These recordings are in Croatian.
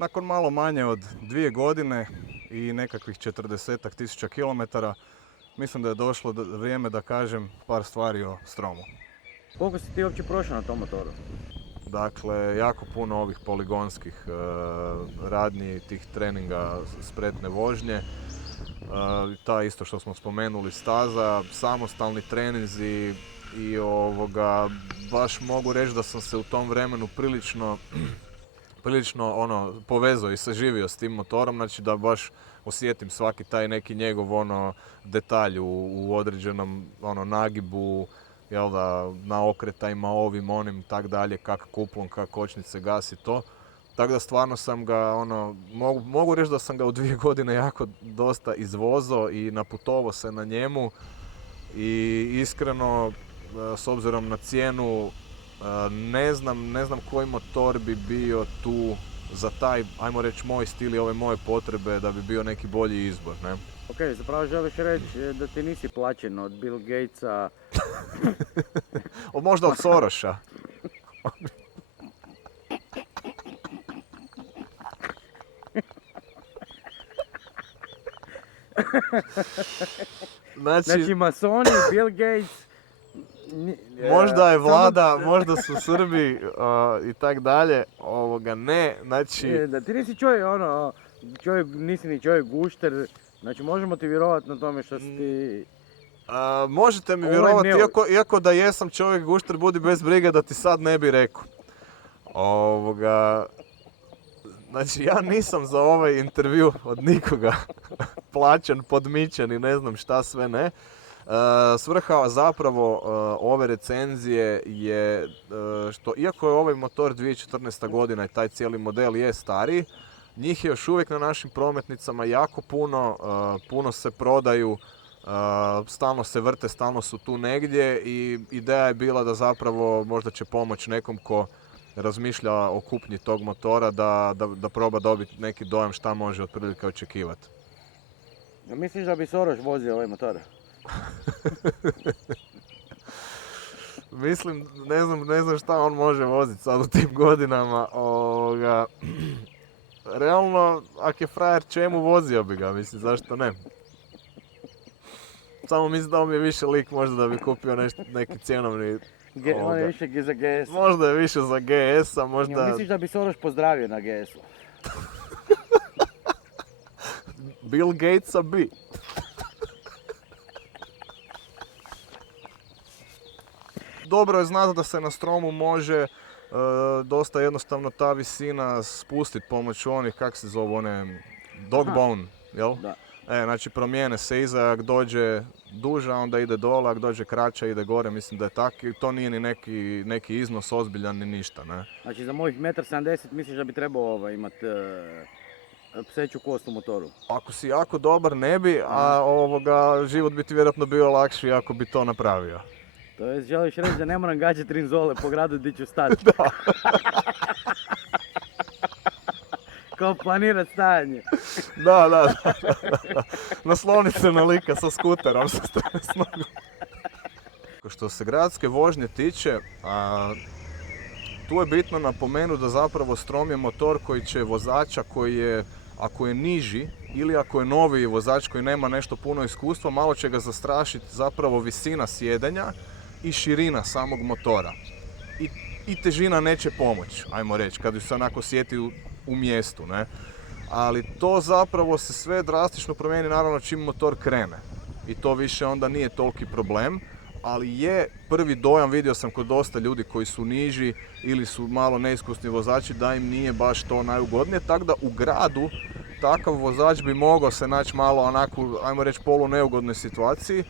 Nakon malo manje od 2 godine i nekakvih 40.000 kilometara, mislim da je došlo vrijeme da kažem par stvari o Stromu. Koliko si ti uopće prošao na tom motoru? Dakle, jako puno ovih poligonskih radnji, tih treninga spretne vožnje. Ta isto što smo spomenuli staza, samostalni treninzi i baš mogu reći da sam se u tom vremenu prilično povezao i saživio s tim motorom, znači da baš osjetim svaki taj neki njegov detalj u određenom nagibu, jel da, na okretajima, ovim, onim, tak dalje, kak kuplon, kak kočnice, gas i to. Tako da stvarno sam ga, mogu reći da sam ga u 2 godine jako dosta izvozao i naputovao se na njemu. I iskreno, s obzirom na cijenu, ne znam koji motor bi bio tu za taj, ajmo reći, moj stil i ove moje potrebe da bi bio neki bolji izbor, ne? Ok, zapravo želiš reći da ti nisi plaćen od Bill Gatesa. Možda od Soroša. Znači masoni, Bill Gates. Možda je vlada, možda su Srbi i tak dalje. Ne, znači... Da ti nisi čovjek, nisi ni čovjek gušter. Znači možemo ti vjerovati na tome što si ti... Možete mi vjerovati, iako da jesam čovjek gušter, budi bez brige da ti sad ne bi rekao. Znači ja nisam za ovaj intervju od nikoga plaćen, podmićen i ne znam šta sve ne. Svrha zapravo ove recenzije je što iako je ovaj motor 2014. godina i taj cijeli model je stariji, njih je još uvijek na našim prometnicama jako puno se prodaju, stalno se vrte, stalno su tu negdje i ideja je bila da zapravo možda će pomoći nekom ko razmišlja o kupnji tog motora da proba dobiti neki dojam šta može otprilike očekivati. Misliš da bi Soros vozio ovaj motor? Mislim, ne znam šta on može voziti sad u tim godinama. Realno, ako je frajer, čemu vozio bi ga, mislim, zašto ne? Samo mislim da on je više lik možda da bi kupio neki cjenovni... On je više za GS. Možda je više za GS-a, možda... Misliš da bi Soros pozdravio na GS-u? Bill Gatesa bi. Dobro je znati da se na Stromu može dosta jednostavno ta visina spustiti pomoću onih, kak se zove, one dogbone, jel? Da. Znači promijene se iza, ako dođe duža onda ide dole, ako dođe kraća ide gore, mislim da je tako i to nije ni neki iznos ozbiljan ni ništa, ne? Znači za mojih 1,70 m misliš da bi trebao imati pseću kost u motoru? Ako si jako dobar ne bi, a život bi ti vjerojatno bio lakši ako bi to napravio. To je, želiš reći da ne moram gađati rinzole po gradu di ću stati? Da. Kao planirat stajanje. Da. Naslonit se na lika sa skuterom sa strane s nogom. Što se gradske vožnje tiče, tu je bitno napomenuti da zapravo Strom je motor koji će vozača koji je, ako je niži ili ako je noviji vozač koji nema nešto puno iskustva, malo će ga zastrašiti zapravo visina sjedenja i širina samog motora. I težina neće pomoći, ajmo reći, kad ju se onako sjeti u mjestu, ne? Ali to zapravo se sve drastično promijeni naravno čim motor krene. I to više onda nije toliki problem, ali je prvi dojam, vidio sam kod dosta ljudi koji su niži ili su malo neiskusni vozači, da im nije baš to najugodnije, tako da u gradu takav vozač bi mogao se naći malo onako, ajmo reći, polu neugodnoj situaciji,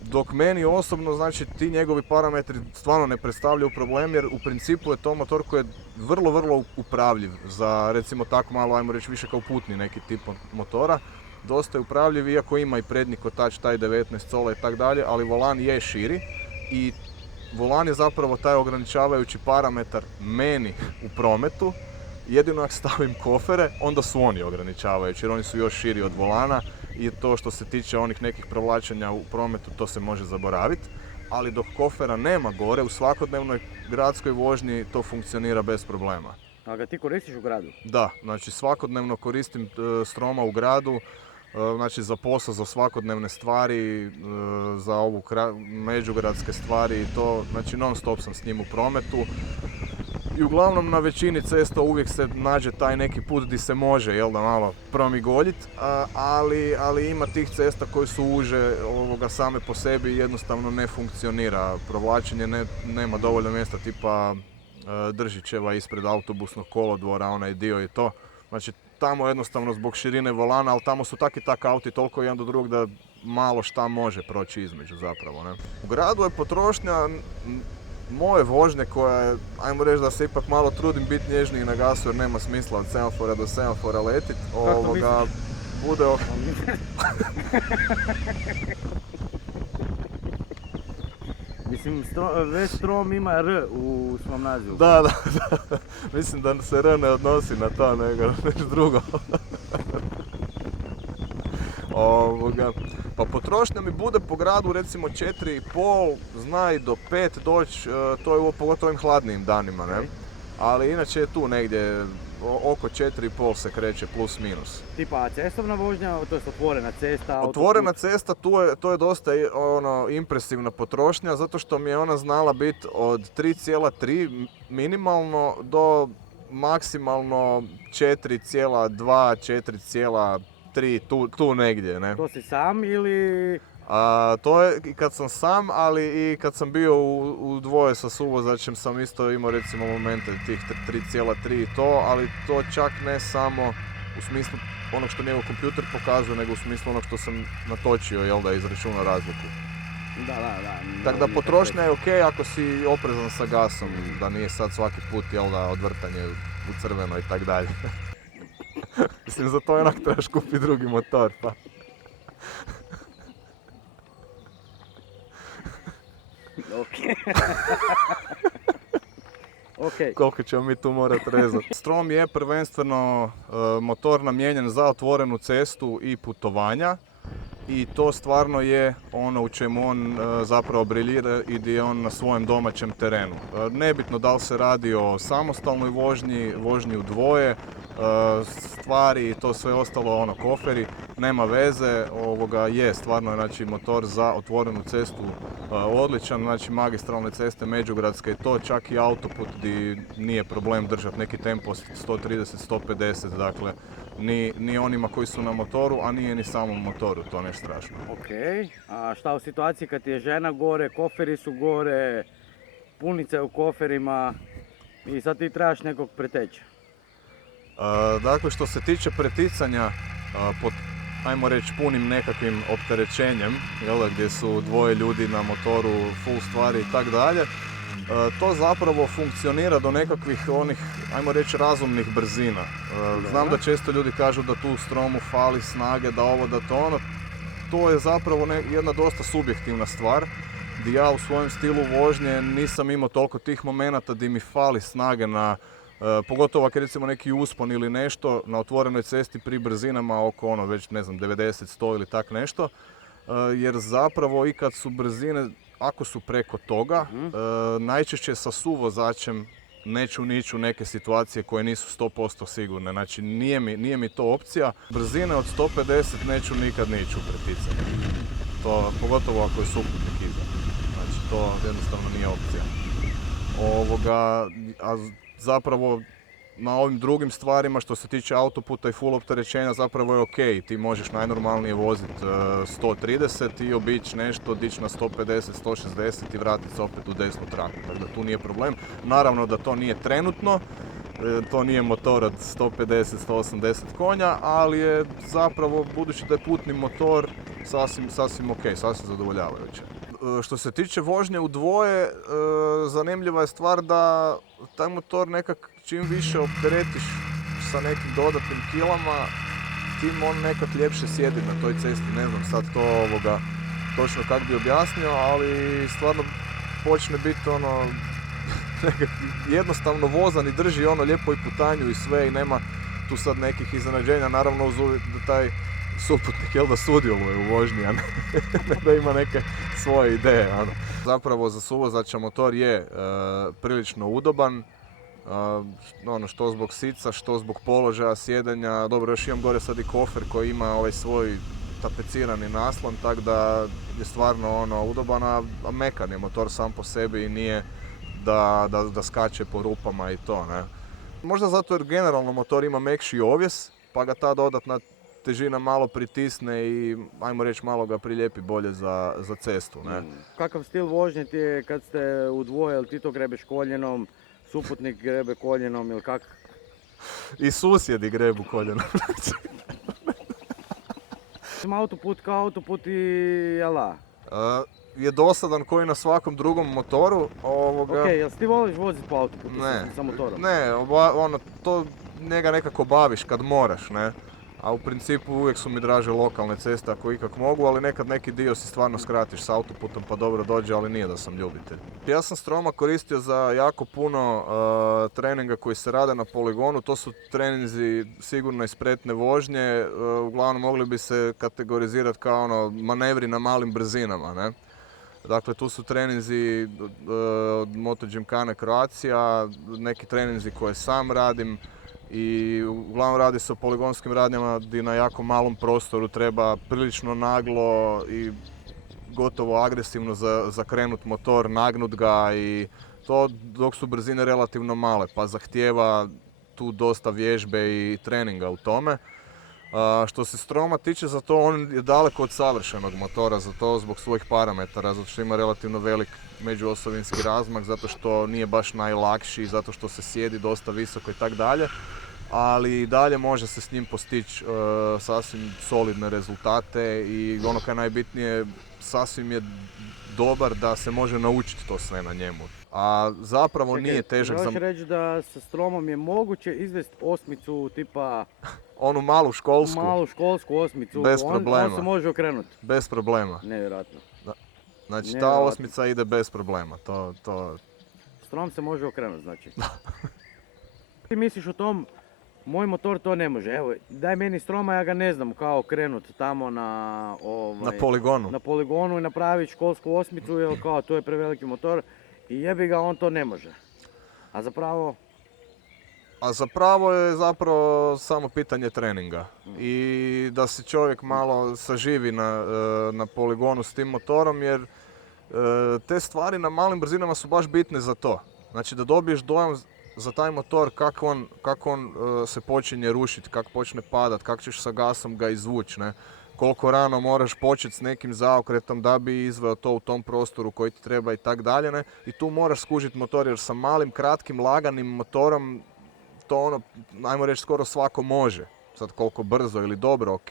dok meni osobno, znači, ti njegovi parametri stvarno ne predstavljaju problem, jer u principu je to motor koji je vrlo, vrlo upravljiv za, recimo, tako malo, ajmo reći, više kao putni neki tip motora. Dosta je upravljiv, iako ima i prednji kotač, taj 19 cola i tak dalje, ali volan je širi i volan je zapravo taj ograničavajući parametar meni u prometu. Jedino ako stavim kofere, onda su oni ograničavajući, jer oni su još širi od volana i to što se tiče onih nekih provlačenja u prometu, to se može zaboraviti. Ali dok kofera nema gore, u svakodnevnoj gradskoj vožnji to funkcionira bez problema. A ga ti koristiš u gradu? Da, znači svakodnevno koristim stroma u gradu, znači za posao, za svakodnevne stvari, za ovu međugradske stvari i to, znači non stop sam s njim u prometu. I uglavnom na većini cesta uvijek se nađe taj neki put gdje se može, jel da, malo promigoljit, ali ima tih cesta koji su uže same po sebi i jednostavno ne funkcionira. Provlačenje nema dovoljno mjesta, tipa Držićeva ispred autobusnog kolodvora, onaj dio i to. Znači tamo jednostavno zbog širine volana, ali tamo su tak i tak auti toliko jedan do drugog da malo šta može proći između zapravo. Ne? U gradu je potrošnja moje vožnje koja je, ajmo reći da se ipak malo trudim biti nježniji na gasu jer nema smisla od semafora do semafora letit. Bude Mislim, već Strom ima R u svom nazivu. Da. Mislim da se R ne odnosi na to, nego nešto drugo. Pa potrošnja mi bude po gradu recimo 4,5, zna i do 5 doći, to je pogotovo ovim hladnijim danima, ne? Ali inače je tu negdje oko 4,5 se kreće plus minus. Tipa cestovna vožnja, to je otvorena cesta? Otvorena cesta, to je dosta impresivna potrošnja, zato što mi je ona znala biti od 3,3 minimalno do maksimalno 4,2, 4,3, tu negdje, ne? To si sam ili? To je i kad sam sam, ali i kad sam bio u dvoje sa suvozačem sam isto imao recimo momente tih 3,3 i to, ali to čak ne samo u smislu onog što njegov kompjuter pokazuje, nego u smislu onog što sam natočio, jel da, izračunao razliku. Da. Tako da potrošnja je ok ako si oprezan sa gasom, da nije sad svaki put, jel da, odvrtanje u crveno i tak dalje. Mislim, za to onak trebaš kupiti drugi motor, pa. Okay. Koliko ćemo mi tu morati rezati. Strom je prvenstveno motor namijenjen za otvorenu cestu i putovanja i to stvarno je ono u čemu on zapravo briljira i gdje je on na svojem domaćem terenu. Nebitno da li se radi o samostalnoj vožnji u dvoje, stvari i to sve ostalo, koferi, nema veze, je stvarno znači motor za otvorenu cestu odličan, znači magistralne ceste, međugradske i to, čak i autoput gdje nije problem držati neki tempo 130-150, dakle ni onima koji su na motoru, a nije ni samom motoru, to ne strašno. Ok, a šta u situaciji kad je žena gore, koferi su gore, punice u koferima i sad ti trebaš nekog preteći? Dakle, što se tiče preticanja pod, ajmo reći, punim nekakvim opterećenjem, gdje su dvoje ljudi na motoru, full stvari i tak dalje, to zapravo funkcionira do nekakvih onih, ajmo reći, razumnih brzina. Znam da često ljudi kažu da tu Stromu fali snage, da ovo, da to ono. To je zapravo jedna dosta subjektivna stvar, gdje ja u svojem stilu vožnje nisam imao toliko tih momenata gdje mi fali snage na, pogotovo ako recimo neki uspon ili nešto na otvorenoj cesti pri brzinama oko već ne znam 90, 100 ili tak nešto, jer zapravo i kad su brzine, ako su preko toga, najčešće sa suvozačem neću nići u neke situacije koje nisu 100% sigurne. Znači nije mi to opcija. Brzine od 150 neću nikad nići u preticanje. To, pogotovo ako je suputnik iza. Znači to jednostavno nije opcija. A zapravo na ovim drugim stvarima što se tiče autoputa i full opterećenja zapravo je ok. Ti možeš najnormalnije voziti 130 i obići nešto, dići na 150, 160 i vratiti se opet u desnu traku. Tako da tu nije problem. Naravno da to nije trenutno, to nije motor od 150, 180 konja, ali je zapravo, budući da je putni motor, sasvim ok, sasvim zadovoljavajuće. Što se tiče vožnje u dvoje, zanimljiva je stvar da taj motor nekak čim više opteretiš sa nekim dodatnim kilama, tim on nekak ljepše sjedi na toj cesti. Ne znam sad to točno kako bi objasnio, ali stvarno počne biti nekak jednostavno vozan i drži lijepo i putanju i sve i nema tu sad nekih iznenađenja, naravno uz uvijek da taj suputnik da sudjeluje u vožnji, a ne da ima neke svoje ideje. Zapravo za suvozača motor je prilično udoban, Što zbog sica, što zbog položaja sjedenja. Dobro, još imam gore sad i kofer koji ima ovaj svoj tapecirani naslon, tako da je stvarno udoban, a mekan je motor sam po sebi i nije da skače po rupama i to, ne. Možda zato jer generalno motor ima mekši ovjes, pa ga ta dodatna težina malo pritisne i ajmo reći malo ga prilijepi bolje za cestu, ne. Kakav stil vožnje ti je kad ste u dvoje, jel ti to grebeš koljenom, suputnik grebe koljenom ili kak? I susjedi grebu koljenom. Autoput kao autoput i jela. Je dosadan koji na svakom drugom motoru. Ok, jel ti voliš voziti po autoputu sa motorom? Ne, to njega nekako baviš kad moraš, ne. A u principu uvijek su mi draže lokalne ceste ako ikak mogu, ali nekad neki dio si stvarno skratiš s autoputom pa dobro dođe, ali nije da sam ljubitelj. Ja sam Stroma koristio za jako puno treninga koji se rade na poligonu, to su treninzi sigurno i spretne vožnje, uglavnom mogli bi se kategorizirati kao manevri na malim brzinama, ne. Dakle, tu su treninzi od Moto Gymkhane Croatia, neki treninzi koje sam radim, i uglavnom radi se o poligonskim radnjama gdje na jako malom prostoru treba prilično naglo i gotovo agresivno zakrenut motor, nagnut ga i to dok su brzine relativno male, pa zahtijeva tu dosta vježbe i treninga u tome. Što se Stroma tiče, za to on je daleko od savršenog motora, za to zbog svojih parametara, zato što ima relativno velik međuosovinski razmak, zato što nije baš najlakši, zato što se sjedi dosta visoko i tak dalje, ali i dalje može se s njim postići sasvim solidne rezultate i ono kaj je najbitnije, sasvim je dobar da se može naučiti to sve na njemu. A zapravo nije težak za... Možeš reći da sa Stromom je moguće izvesti osmicu tipa... Onu malu školsku? Malu školsku osmicu. Bez problema. On se može okrenuti. Bez problema. Nevjerojatno. Da. Znači ta osmica ide bez problema. Strom se može okrenuti, znači. Ti misliš o tom, moj motor to ne može. Evo, daj meni Stroma, ja ga ne znam kao okrenuti tamo na poligonu. Na poligonu i napraviti školsku osmicu, jer kao to je preveliki motor i jebi ga, on to ne može. A zapravo je samo pitanje treninga i da se čovjek malo saživi na poligonu s tim motorom, jer te stvari na malim brzinama su baš bitne za to. Znači da dobiješ dojam za taj motor kako on se počinje rušiti, kako počne padat, kako ćeš sa gasom ga izvući, ne? Koliko rano moraš početi s nekim zaokretom da bi izveo to u tom prostoru koji ti treba i tak dalje, ne? I tu moraš skužiti motor, jer sa malim, kratkim, laganim motorom to ajmo reći, skoro svako može. Sad koliko brzo ili dobro, ok,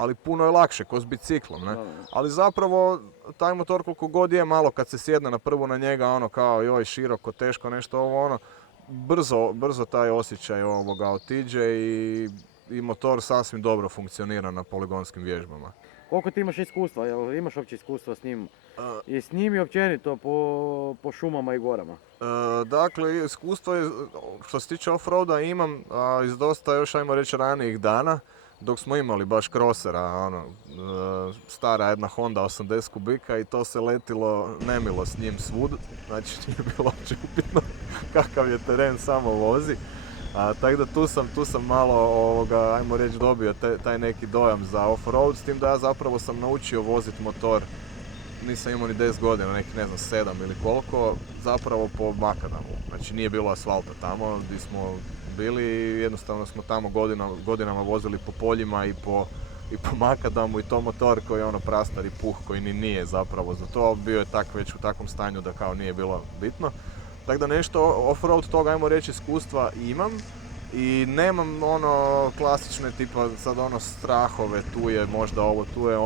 ali puno je lakše, ko s biciklom, ne? Ali zapravo, taj motor koliko god je malo kad se sjedne na prvu na njega, kao joj, široko, teško, nešto brzo taj osjećaj otiđe i motor sasvim dobro funkcionira na poligonskim vježbama. Koliko ti imaš iskustva? Jel imaš uopće iskustva s njim? I s njim i općenito po šumama i gorama? Dakle, iskustvo je, što se tiče off-roada imam iz dosta još, ajmo reći, ranijih dana, dok smo imali baš krosera, stara jedna Honda 80 kubika i to se letilo nemilo s njim svud, znači nije bilo uopće upitno kakav je teren, samo vozi. Tako da tu sam malo, ajmo reći, dobio taj neki dojam za off-road, s tim da ja zapravo sam naučio voziti motor, nisam imao ni 10 godina, nekih 7 ili koliko, zapravo po makadamu. Znači nije bilo asfalta tamo gdje smo bili, jednostavno smo tamo godinama vozili po poljima i po makadamu i to motor koji je prastari puh koji ni nije zapravo za to, bio je već u takvom stanju da kao nije bilo bitno. Tako da nešto off-road toga, ajmo reći, iskustva imam i nemam klasične tipa sad strahove, tu je možda ovo, tu je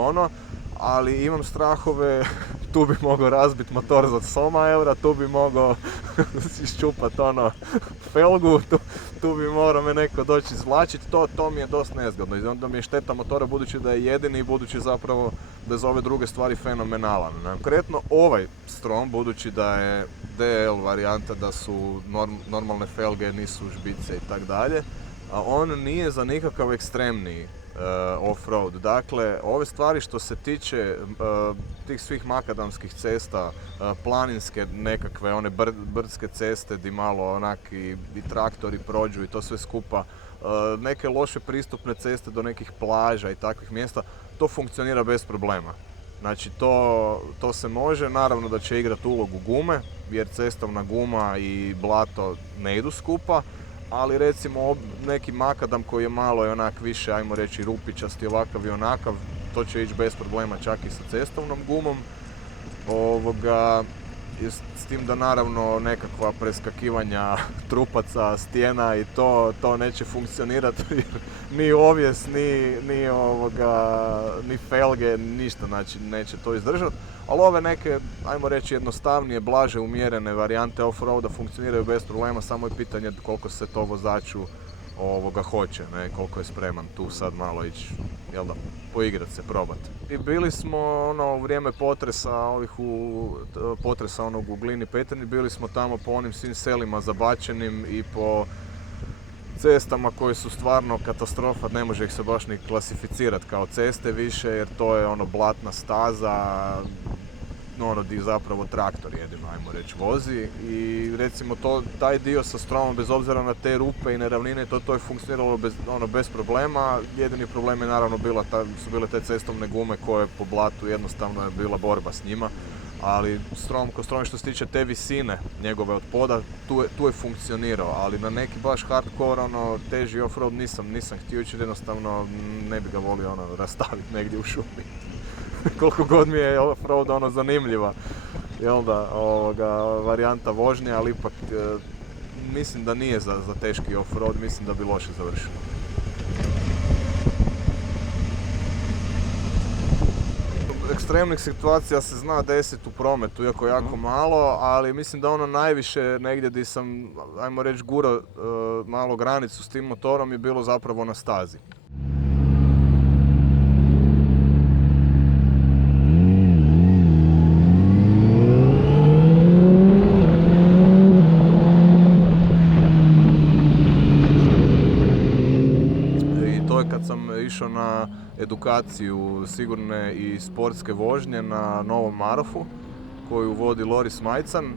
ali imam strahove, tu bi mogao razbiti motor za 100 eura, tu bi mogao iščupati felgu, tu bi morao me neko doći izvlačiti, to mi je dosta nezgodno i onda mi je šteta motora budući da je jedini i budući zapravo bez ove druge stvari fenomenalan. Konkretno ovaj Strom, budući da je DL varijanta, da su normalne felge, nisu žbice i tak dalje, a on nije za nikakav ekstremniji off-road. Dakle, ove stvari što se tiče tih svih makadamskih cesta, planinske nekakve, one brdske ceste di malo onak i traktori prođu i to sve skupa, neke loše pristupne ceste do nekih plaža i takvih mjesta, to funkcionira bez problema. Znači to se može, naravno da će igrati ulogu gume, jer cestovna guma i blato ne idu skupa, ali recimo neki makadam koji je malo i onak više, ajmo reći, rupičasti ovakav i onakav, to će ići bez problema čak i sa cestovnom gumom. S tim da naravno nekakva preskakivanja trupaca, stijena i to neće funkcionirati ni ovjes, ni felge, ništa, znači neće to izdržati. Ali ove neke, ajmo reći, jednostavnije, blaže, umjerene varijante off-roada funkcioniraju bez problema, samo je pitanje koliko se to vozaču hoće, ne, koliko je spreman tu sad malo ići, jel da, poigrat se, probat. I bili smo u vrijeme potresa onog u Glini Petrini, bili smo tamo po onim svim selima zabačenim i po cestama koje su stvarno katastrofa, ne može ih se baš ni klasificirati kao ceste više, jer to je blatna staza, di zapravo traktor jedino, ajmo reći, vozi. I recimo taj dio sa stromom, bez obzira na te rupe i neravnine, to je funkcioniralo bez problema. Jedini problem je naravno su bile te cestovne gume koje po blatu jednostavno je bila borba s njima. Ali strom što se tiče te visine njegove od poda, tu je funkcionirao, ali na neki baš hardcore, teži off-road nisam htio ići, jednostavno ne bi ga volio rastaviti negdje u šumi. Koliko god mi je off-road zanimljiva, jel da, varijanta vožnje, ali ipak mislim da nije za teški off-road, mislim da bi loše završilo. Ekstremnih situacija se zna desiti u prometu, iako jako malo, ali mislim da najviše negdje gdje sam, ajmo reći, gurao malo granicu s tim motorom je bilo zapravo na stazi. Išao na edukaciju sigurne i sportske vožnje na Novom Marofu koju vodi Loris Majcan.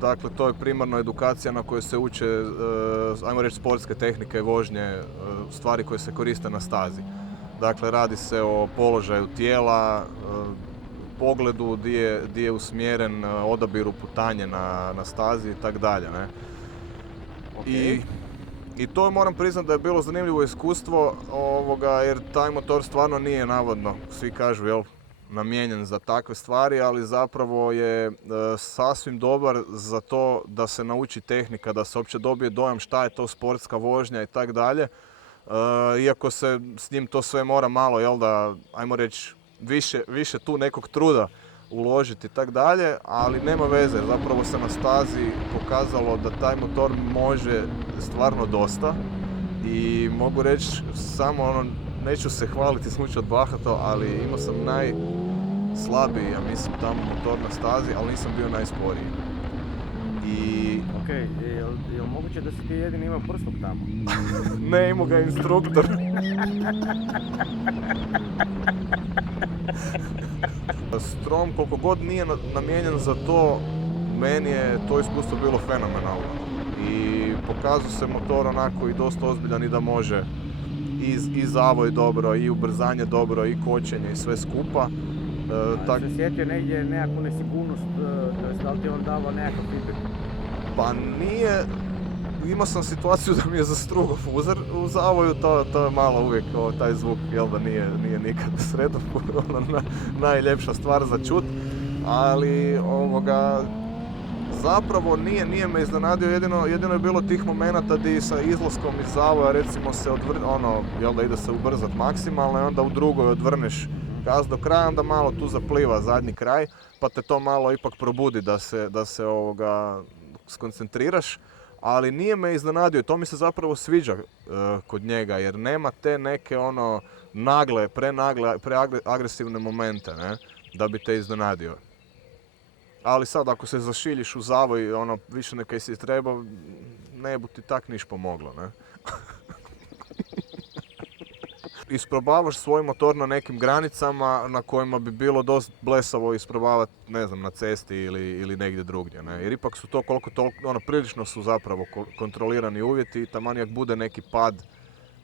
Dakle, to je primarno edukacija na kojoj se uče, ajmo reći, sportske tehnike vožnje, stvari koje se koriste na stazi. Dakle, radi se o položaju tijela, pogledu gdje je usmjeren, odabiru putanje na stazi i tako dalje. Okay. I to moram priznati da je bilo zanimljivo iskustvo, jer taj motor stvarno nije navodno, svi kažu, namijenjen za takve stvari, ali zapravo je sasvim dobar za to da se nauči tehnika, da se uopće dobije dojam šta je to sportska vožnja i tako dalje. Iako se s njim to sve mora malo, ajmo reći, više tu nekog truda uložiti i tako dalje, ali nema veze, zapravo se na stazi pokazalo da taj motor može stvarno dosta i mogu reći samo neću se hvaliti slučaj od bahato, ali imao sam najslabiji, ja mislim, tamo motor na stazi, ali nisam bio najsporiji. Ok, je li moguće da si ti jedini imao prsluk tamo? Ne, imao ga instruktor. Strom, koliko god nije namijenjen za to, meni je to iskustvo bilo fenomenalno. I pokazao se motor onako i dosta ozbiljan i da može i zavoj dobro, i ubrzanje dobro, i kočenje i sve skupa. Se sjetio negdje nekakvu nesigurnost, da li ti on davao nekakav feedback? Pa nije, imao sam situaciju da mi je zastrugao fuzer u zavoju, to je malo uvijek taj zvuk, da nije nikad sredan, najljepša stvar za čut, ali zapravo nije me iznenadio, jedino je bilo tih momenata gdje sa izlaskom iz zavoja recimo se da ide se ubrzat maksimalno i onda u drugoj odvrneš gaz do kraja, onda malo tu zapliva zadnji kraj, pa te to malo ipak probudi da se skoncentriraš, ali nije me iznenadio i to mi se zapravo sviđa kod njega, jer nema te neke preagresivne momente, ne, da bi te iznenadio. Ali sad ako se zašiljiš u zavoj, više nekaj si treba, ne bu ti tak niš pomoglo, ne. isprobavaš svoj motor na nekim granicama na kojima bi bilo dosta blesavo isprobavati, ne znam, na cesti ili negdje drugdje, ne? Jer ipak su to koliko toliko, prilično su zapravo kontrolirani uvjeti i taman jak bude neki pad,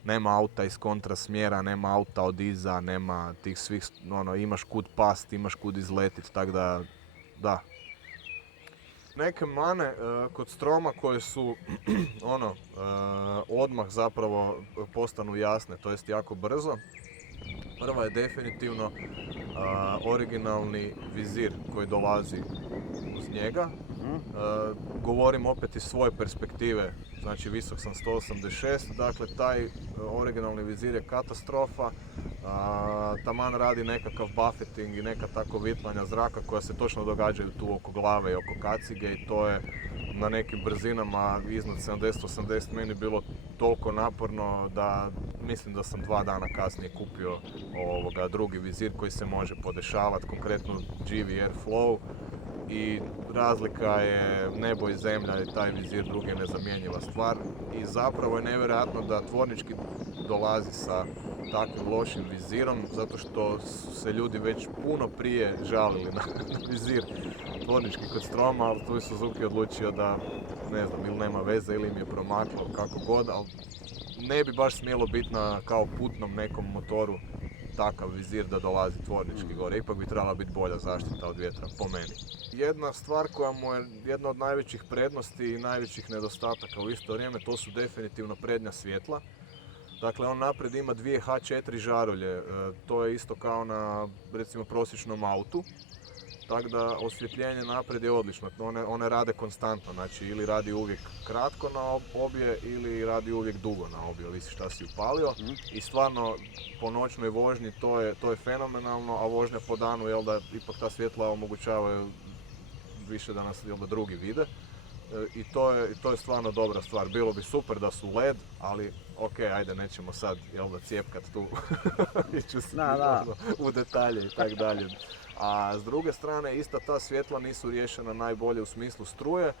nema auta iz kontrasmjera, nema auta od iza, nema tih svih, imaš kud past, imaš kud izletit, tako da. Neke mane kod stroma koje su odmah zapravo postanu jasne, to jest jako brzo. Prva je definitivno originalni vizir koji dolazi uz njega. Govorim opet iz svoje perspektive, znači visok sam 186, dakle taj originalni vizir je katastrofa. Taman radi nekakav buffeting i neka tako vitlanja zraka koja se točno događaju tu oko glave i oko kacige i to je na nekim brzinama iznad 70-80 meni bilo toliko naporno da mislim da sam 2 dana kasnije kupio drugi vizir koji se može podešavati, konkretno GV Airflow, i razlika je nebo i zemlja i taj vizir drugi je nezamjenjiva stvar i zapravo je nevjerojatno da tvornički dolazi sa takvim lošim vizirom zato što su se ljudi već puno prije žalili na vizir tvornički kod Stroma, ali tu je Suzuki odlučio da, ne znam, ili nema veze ili im je promaklo, kako god, ali ne bi baš smjelo biti na kao putnom nekom motoru takav vizir da dolazi tvornički gore. Ipak bi trebala biti bolja zaštita od vjetra, po meni. Jedna stvar koja mu je jedna od najvećih prednosti i najvećih nedostataka u isto vrijeme, to su definitivno prednja svjetla. Dakle, on naprijed ima 2 H4 žarulje, to je isto kao na, recimo, prosječnom autu. Tako da osvjetljenje naprijed je odlično, one rade konstantno, znači ili radi uvijek kratko na obje ili radi uvijek dugo na obje, ovisi šta si upalio. I stvarno po noćnoj vožnji to je fenomenalno, a vožnja po danu, jel da ipak ta svjetla omogućavaju više da nas drugi vide. I to je stvarno dobra stvar. Bilo bi super da su LED, ali ok, ajde, nećemo sad cijepkat tu iću u detalje i tak dalje. A s druge strane, ista ta svjetla nisu riješena najbolje u smislu struje,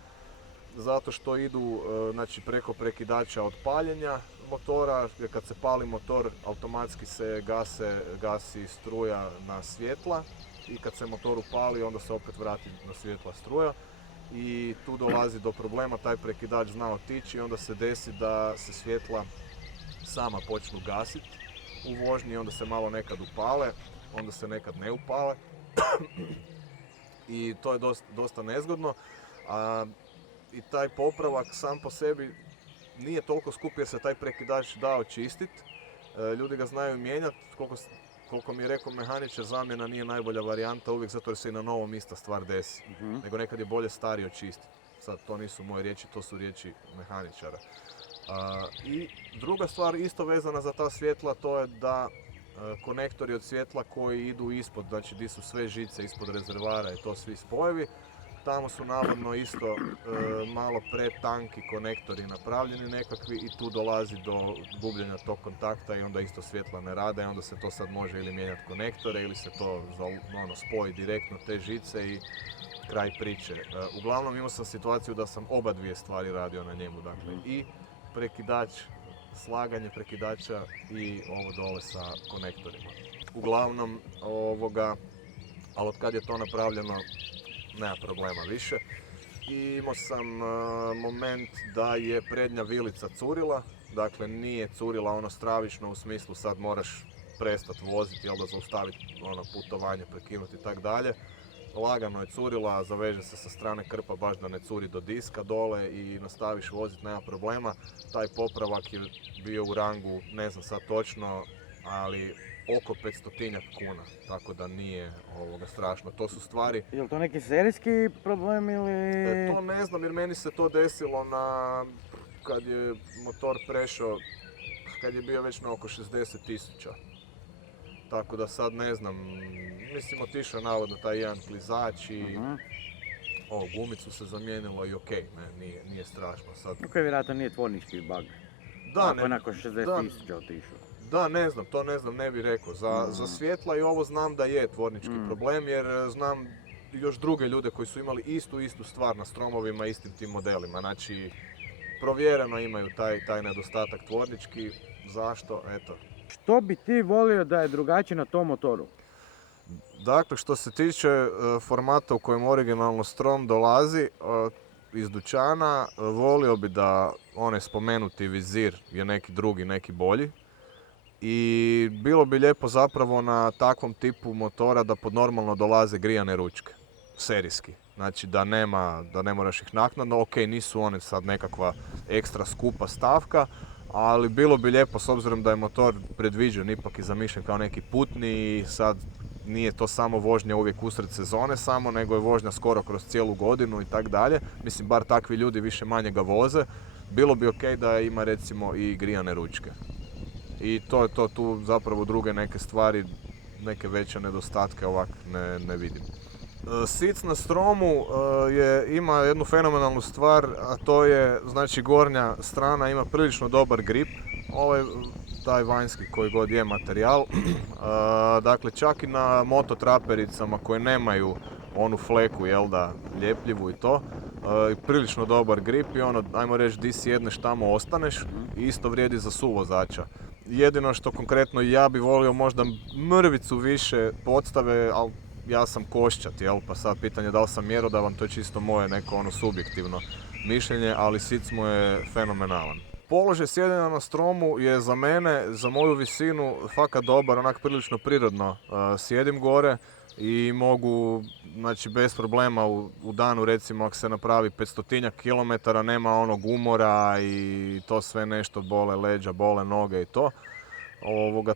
zato što idu preko prekidača od paljenja motora. Kad se pali motor, automatski se gasi struja na svjetla i kad se motor upali, onda se opet vrati na svjetla struja. I tu dolazi do problema, taj prekidač zna otići i onda se desi da se svjetla sama počnu gasiti u vožnji, onda se malo nekad upale, onda se nekad ne upale. I to je dosta nezgodno. I taj popravak sam po sebi nije toliko skup jer se taj prekidač da očistiti. Ljudi ga znaju mijenjati, koliko mi je rekao mehaničar, zamjena nije najbolja varijanta uvijek zato jer se i na novom ista stvar desi. Nego nekad je bolje stari očistiti. Sad to nisu moje riječi, to su riječi mehaničara. I druga stvar isto vezana za ta svjetla, to je da konektori od svjetla koji idu ispod, znači di su sve žice ispod rezervara i to svi spojevi, tamo su navodno isto malo pretanki konektori napravljeni nekakvi i tu dolazi do gubljenja tog kontakta i onda isto svjetla ne rade i onda se to sad može ili mijenjati konektore ili se to spoji direktno te žice i kraj priče. Uglavnom imao sam situaciju da sam oba dvije stvari radio na njemu, dakle i prekidač, slaganje prekidača i ovo dole sa konektorima. Uglavnom, ali od kad je to napravljeno, nema problema više. I imao sam moment da je prednja vilica curila, dakle nije curila ono stravično u smislu sad moraš prestati voziti, jel da zaustaviti putovanje, prekinuti i tak dalje. Lagano je curila, zaveže se sa strane krpa baš da ne curi do diska dole i nastaviš voziti, nema problema. Taj popravak je bio u rangu, ne znam sad točno, ali oko 500 kuna, tako da nije strašno. To su stvari... Je li to neki serijski problem ili... To ne znam jer meni se to desilo kad je motor prešao, kad je bio već na oko 60.000. Tako da sad ne znam, mislim otišao navodno taj jedan klizač i gumicu se zamijenilo i okej, nije strašno sad. Ok, vjerojatno nije tvornički bug. Da, ako je nakon 60.000 otišao. Da, ne znam, ne bih rekao. Za svjetla i ovo znam da je tvornički problem jer znam još druge ljude koji su imali istu stvar na Stromovima, istim tim modelima. Znači, provjereno imaju taj nedostatak tvornički. Zašto? Eto, Što bi ti volio da je drugačije na tom motoru? Dakle, što se tiče formata u kojem originalno Strom dolazi iz dućana, volio bi da onaj spomenuti vizir je neki drugi, neki bolji. I bilo bi lijepo zapravo na takvom tipu motora da pod normalno dolaze grijane ručke, serijski. Znači da ne moraš ih naknadno, ok, nisu one sad nekakva ekstra skupa stavka, ali bilo bi lijepo s obzirom da je motor predviđen ipak i zamišljen kao neki putni i sad nije to samo vožnja uvijek usred sezone samo, nego je vožnja skoro kroz cijelu godinu i tak dalje. Mislim, bar takvi ljudi više manje ga voze. Bilo bi ok da ima recimo i grijane ručke. I to je to, tu zapravo druge neke stvari, neke veće nedostatke ovak ne vidim. Sic na Stromu ima jednu fenomenalnu stvar, a to je, znači gornja strana ima prilično dobar grip, taj vanjski koji god je materijal. Dakle, čak i na mototrapericama koje nemaju onu fleku, jel da, ljepljivu i to, prilično dobar grip i ono, ajmo reći, di sjedneš tamo ostaneš i isto vrijedi za suvozača. Jedino što konkretno ja bi volio možda mrvicu više podstave, ali ja sam koščat, jel, pa sad pitanje da li sam mjerodavan, to je čisto moje neko ono subjektivno mišljenje, ali sic mu je fenomenalan. Položaj sjedenja na Stromu je za mene, za moju visinu, fakat dobar, onak prilično prirodno sjedim gore i mogu, znači bez problema u danu recimo ako se napravi 500 km, nema onog umora i to sve nešto, bole leđa, bole noge i to.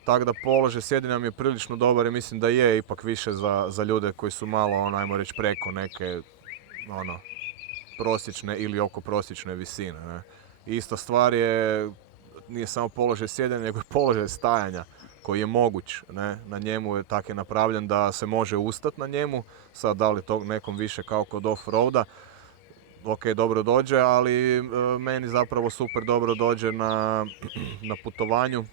Tako da položaj sjedenja mi je prilično dobar i mislim da je ipak više za ljude koji su malo, ajmo reći, preko neke prosječne ili oko prosječne visine. Ne. Ista stvar je, nije samo položaj sjedenja, nego i položaj stajanja koji je moguć. Ne. Na njemu je tako napravljen da se može ustati na njemu, sad da li to nekom više kao kod off-roada, ok, dobro dođe, ali meni zapravo super dobro dođe na putovanju.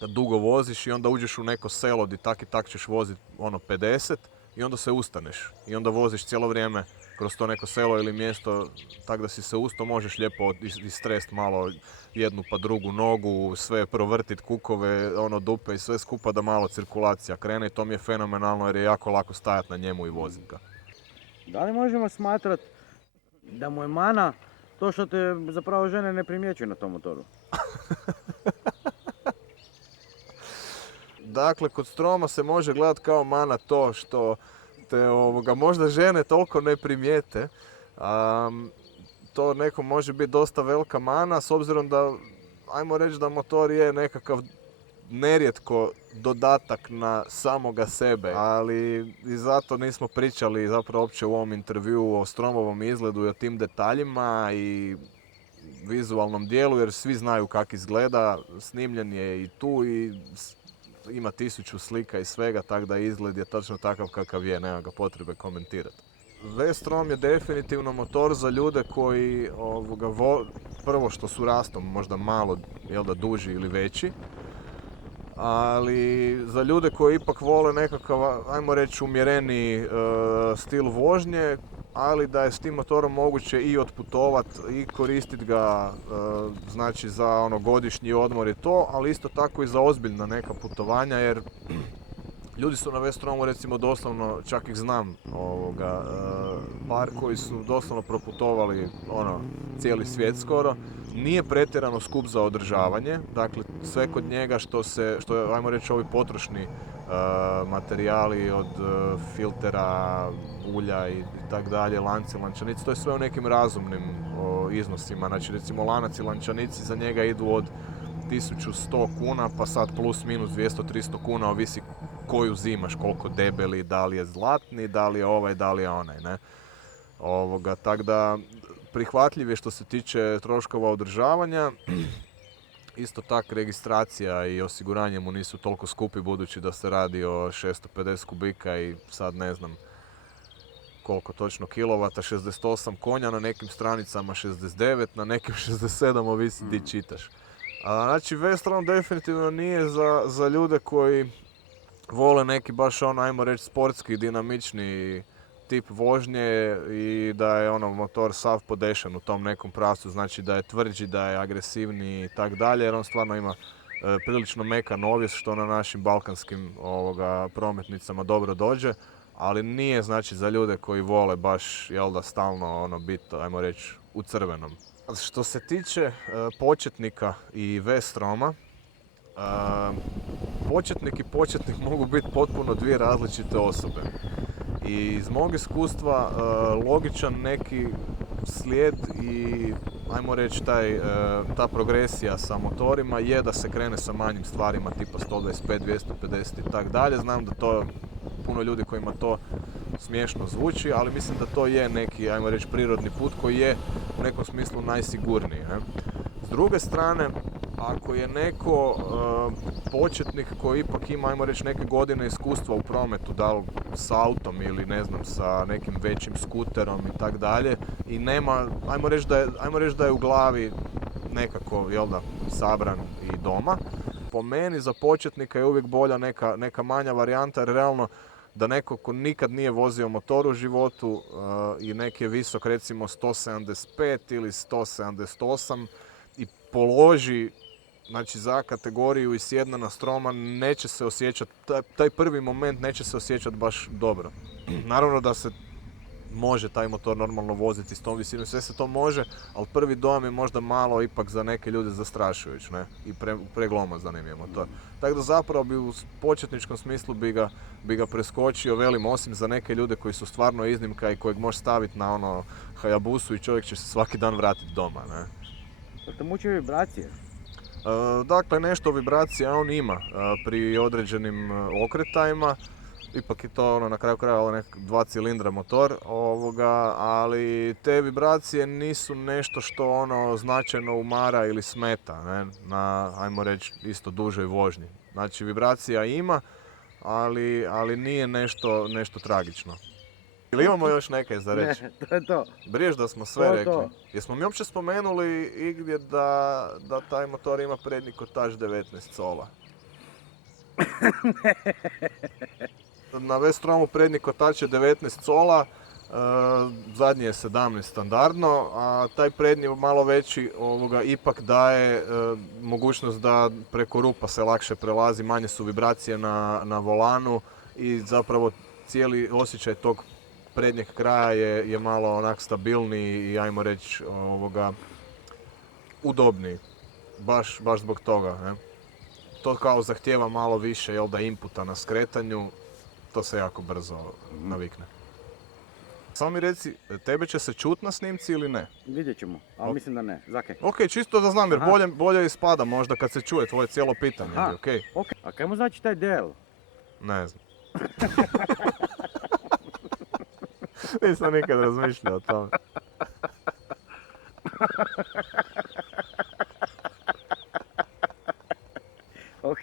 Da dugo voziš i onda uđeš u neko selo di tak i tak ćeš voziti 50 i onda se ustaneš. I onda voziš cijelo vrijeme kroz to neko selo ili mjesto, tak da si se ustao, možeš lijepo istrest malo jednu pa drugu nogu, sve provrtit kukove, dupe i sve skupa da malo cirkulacija krene i to mi je fenomenalno jer je jako lako stajati na njemu i voziti ga. Da li možemo smatrati da mu je mana to što te zapravo žene ne primjećuju na tom motoru? Dakle, kod Stroma se može gledati kao mana to što te možda žene toliko ne primijete. To nekom može biti dosta velika mana, s obzirom da, ajmo reći da motor je nekakav nerijetko dodatak na samoga sebe, ali i zato nismo pričali zapravo uopće u ovom intervjuu o Stromovom izgledu i o tim detaljima i vizualnom dijelu, jer svi znaju kako izgleda, snimljen je i tu i ima 1000 slika i svega, tako da izgled je točno takav kakav je, nema ga potrebe komentirati. V-Strom je definitivno motor za ljude koji prvo što su rastom možda malo, jel da, duži ili veći, ali za ljude koji ipak vole nekakav, ajmo reći, umjereniji stil vožnje, ali da je s tim motorom moguće i otputovat i koristiti ga znači za godišnji odmor i to, ali isto tako i za ozbiljna neka putovanja, jer ljudi su na V-Stromu recimo doslovno, čak ih znam, par koji su doslovno proputovali cijeli svijet skoro. Nije pretjerano skup za održavanje, dakle sve kod njega što je, ajmo reći, ovi potrošni materijali od filtera, ulja i tak dalje, lanci, lančanici, to je sve u nekim razumnim iznosima. Znači recimo lanac i lančanici za njega idu od 1100 kuna pa sad plus minus 200-300 kuna, ovisi koju zimaš, koliko debeli, da li je zlatni, da li je ovaj, da li je onaj, ne. Tako da prihvatljiv je što se tiče troškova održavanja. Isto tak registracija i osiguranje mu nisu toliko skupi budući da se radi o 650 kubika i sad ne znam koliko točno kilovata, 68 konja, na nekim stranicama 69, na nekim 67, ovisi di čitaš. Znači V-Strom definitivno nije za ljude koji vole neki baš ajmo reći, sportski, dinamični tip vožnje i da je motor sav podešen u tom nekom pravcu, znači da je tvrđi, da je agresivniji i tak dalje, jer on stvarno ima prilično mekan ovis što na našim balkanskim prometnicama dobro dođe, ali nije znači za ljude koji vole baš jel da stalno biti, ajmo reći, u crvenom. Što se tiče početnika i V-stroma, početnik i početnik mogu biti potpuno dvije različite osobe. I iz mog iskustva logičan neki slijed i ajmo reći ta progresija sa motorima je da se krene sa manjim stvarima tipa 125, 250 i tak dalje. Znam da to puno ljudi kojima to smiješno zvuči, ali mislim da to je neki, ajmo reći, prirodni put koji je u nekom smislu najsigurniji. Ne? S druge strane, ako je neko početnik koji ipak ima, ajmo reći, neke godine iskustva u prometu, da li s autom ili ne znam, sa nekim većim skuterom i tak dalje, i nema, ajmo reći da je u glavi nekako, jel da, sabran i doma. Po meni za početnika je uvijek bolja neka manja varijanta, jer realno da neko ko nikad nije vozio motor u životu i neki je visok recimo 175 ili 178 i položi znači za kategoriju i sjedna na stroma, neće se osjećati, taj prvi moment neće se osjećati baš dobro. Naravno da se može taj motor normalno voziti s tom visinom, sve se to može, ali prvi dojam je možda malo ipak za neke ljude zastrašujući, ne? I preglomazan im je motor. Tako da zapravo bi u početničkom smislu bi ga preskočio, velim, osim za neke ljude koji su stvarno iznimka i kojeg može staviti na ono Hayabusu i čovjek će se svaki dan vratiti doma, ne? Da te muče vibracije? Dakle, nešto vibracija on ima pri određenim okretajima. Ipak je to na kraju krajeva 2 cilindra motor, ali te vibracije nisu nešto što značajno umara ili smeta, ne, na, ajmo reći, isto dužoj vožnji. Znači, vibracija ima, ali nije nešto tragično. Ili imamo još neke za reći? Ne, to je to. Briješ da smo sve rekli. To. Jesmo mi uopće spomenuli igdje da taj motor ima prednji kotač 19 cola? Na V-stromu prednji kotač je 19 cola, zadnji je 17 standardno, a taj prednji malo veći ipak daje mogućnost da preko rupa se lakše prelazi, manje su vibracije na volanu i zapravo cijeli osjećaj tog prednjeg kraja je malo onak stabilniji i ajmo reći udobniji. Baš zbog toga. Ne? To kao zahtijeva malo više inputa na skretanju, to se jako brzo navikne. Samo mi reci, tebe će se čut na snimci ili ne? Vidjet ćemo, ali mislim da ne. Zakaj? Ok, čisto da znam, jer bolje ispada možda kad se čuje tvoje cijelo pitanje. Okay. A kaj mu znači taj del? Ne znam. Nisam nikad razmišljao o tome. Ok.